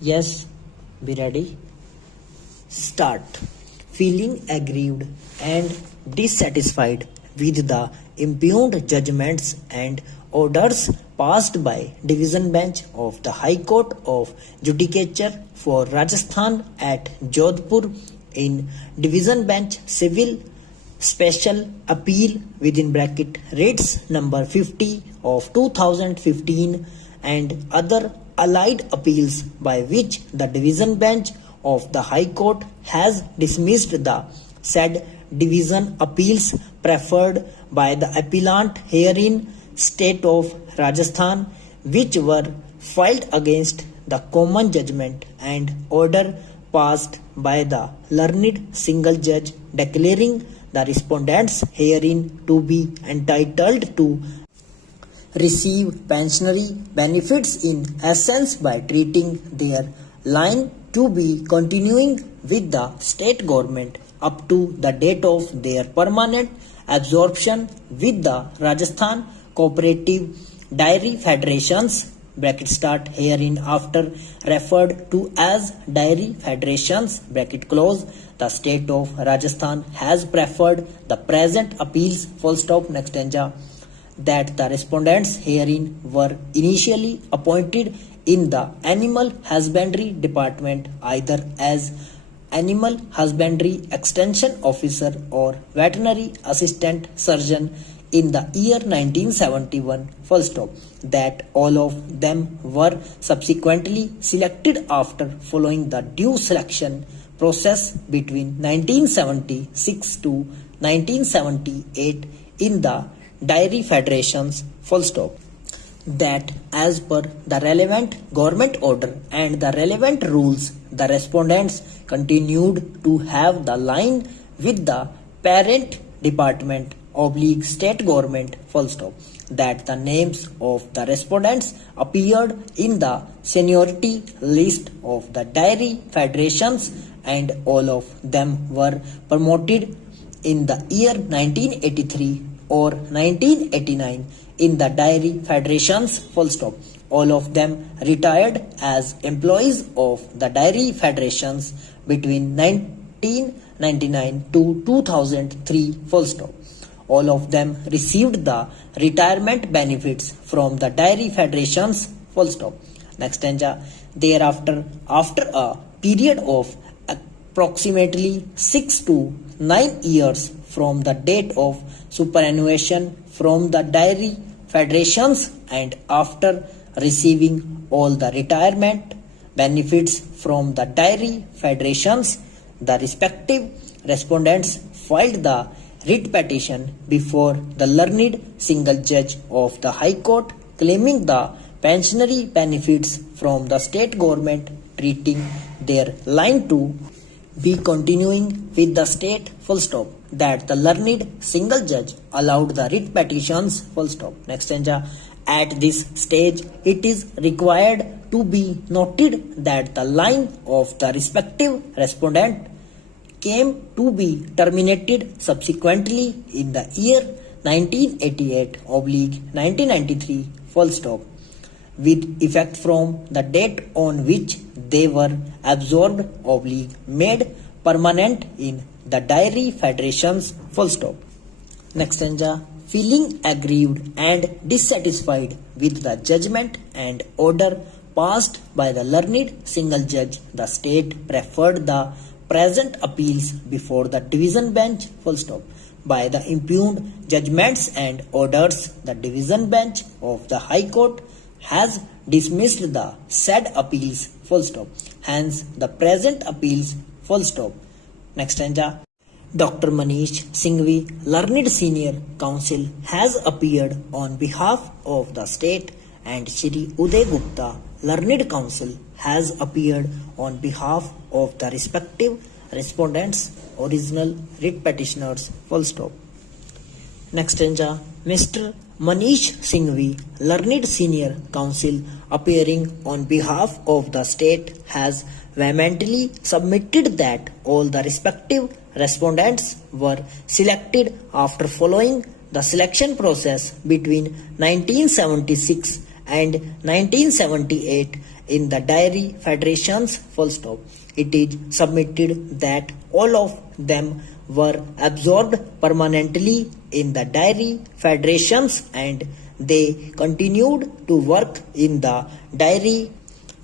Yes, be ready. Start. Feeling aggrieved and dissatisfied with the impugned judgments and orders passed by Division Bench of the High Court of Judicature for Rajasthan at Jodhpur in Division Bench Civil Special Appeal within bracket rates number 50 of 2015 and other allied appeals by which the division bench of the High Court has dismissed the said division appeals preferred by the appellant herein state of Rajasthan which were filed against the common judgment and order passed by the learned single judge declaring the respondents herein to be entitled to receive pensionary benefits in essence by treating their line to be continuing with the state government up to the date of their permanent absorption with the Rajasthan Cooperative Dairy Federations bracket start herein after referred to as dairy federations bracket close the state of Rajasthan has preferred the present appeals full stop next stanza that the respondents herein were initially appointed in the animal husbandry department either as animal husbandry extension officer or veterinary assistant surgeon in the year 1971 full stop that all of them were subsequently selected after following the due selection process between 1976 to 1978 in the dairy federations full stop that as per the relevant government order and the relevant rules the respondents continued to have the line with the parent department oblique state government full stop that the names of the respondents appeared in the seniority list of the dairy federations and all of them were promoted in the year 1983 or 1989 in the dairy federations full stop all of them retired as employees of the dairy federations between 1999 to 2003 full stop all of them received the retirement benefits from the dairy federations full stop next stanza thereafter after a period of approximately 6 to 9 years from the date of superannuation from the dairy federations and after receiving all the retirement benefits from the dairy federations the respective respondents filed the writ petition before the learned single judge of the High Court claiming the pensionary benefits from the state government treating their line to be continuing with the state full stop that the learned single judge allowed the writ petitions full stop next stanza at this stage it is required to be noted that the line of the respective respondent came to be terminated subsequently in the year 1988/1993 full stop with effect from the date on which they were absorbed/made permanent in the dairy federations full stop next stanza feeling aggrieved and dissatisfied with the judgment and order passed by the learned single judge the state preferred the present appeals before the division bench full stop by the impugned judgments and orders the division bench of the High Court has dismissed the said appeals full stop hence the present appeals full stop next stanza Dr. Manish Singhvi, Learned Senior Counsel, has appeared on behalf of the state and Shri Uday Gupta, Learned Counsel, has appeared on behalf of the respective respondents, original writ petitioners, full stop. Next stanza, Mr. Manish Singhvi, Learned Senior Counsel, appearing on behalf of the state, has vehemently submitted that all the respective respondents were selected after following the selection process between 1976 and 1978 in the dairy federations, full stop. It is submitted that all of them were absorbed permanently in the dairy federations and they continued to work in the dairy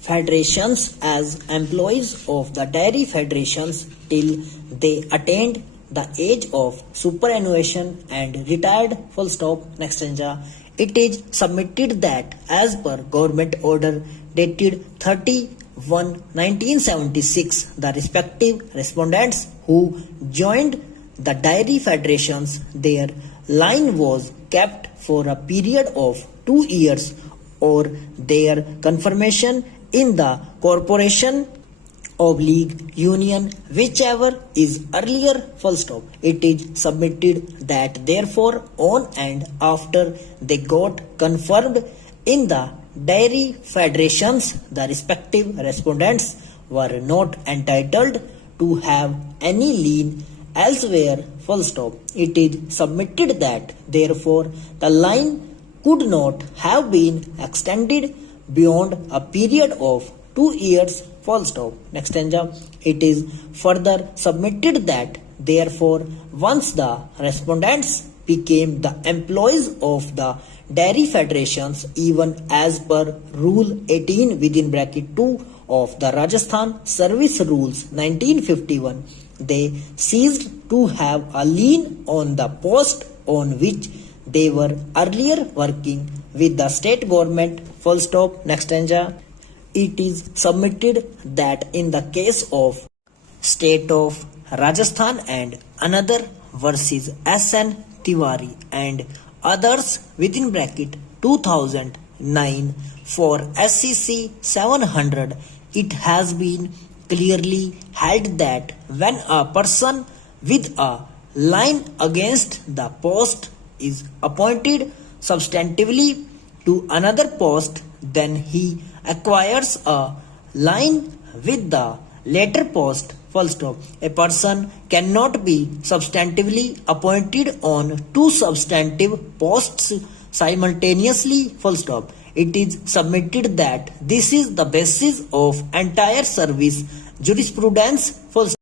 federations as employees of the dairy federations till they attained the age of superannuation and retired, full stop. Next stanza. It is submitted that as per government order dated 31/1976, the respective respondents who joined the dairy federations, their line was kept for a period of 2 years or their confirmation in the corporation oblique union, whichever is earlier, full stop. It is submitted that therefore on and after they got confirmed in the dairy federations, the respective respondents were not entitled to have any lien elsewhere, full stop. It is submitted that therefore the line could not have been extended beyond a period of 2 years, full stop. Next stanza. It is further submitted that therefore once the respondents became the employees of the dairy federations, even as per rule 18 within bracket 2 of the Rajasthan Service Rules 1951, they ceased to have a lien on the post on which they were earlier working with the state government, full stop. Next stanza. It is submitted that in the case of state of Rajasthan and another versus S.N. Tiwari and others within bracket 2009 for SCC 700, it has been clearly held that when a person with a line against the post is appointed substantively to another post, then he acquires a line with the later post, full stop. A person cannot be substantively appointed on two substantive posts simultaneously, full stop. It is submitted that this is the basis of entire service jurisprudence, full stop.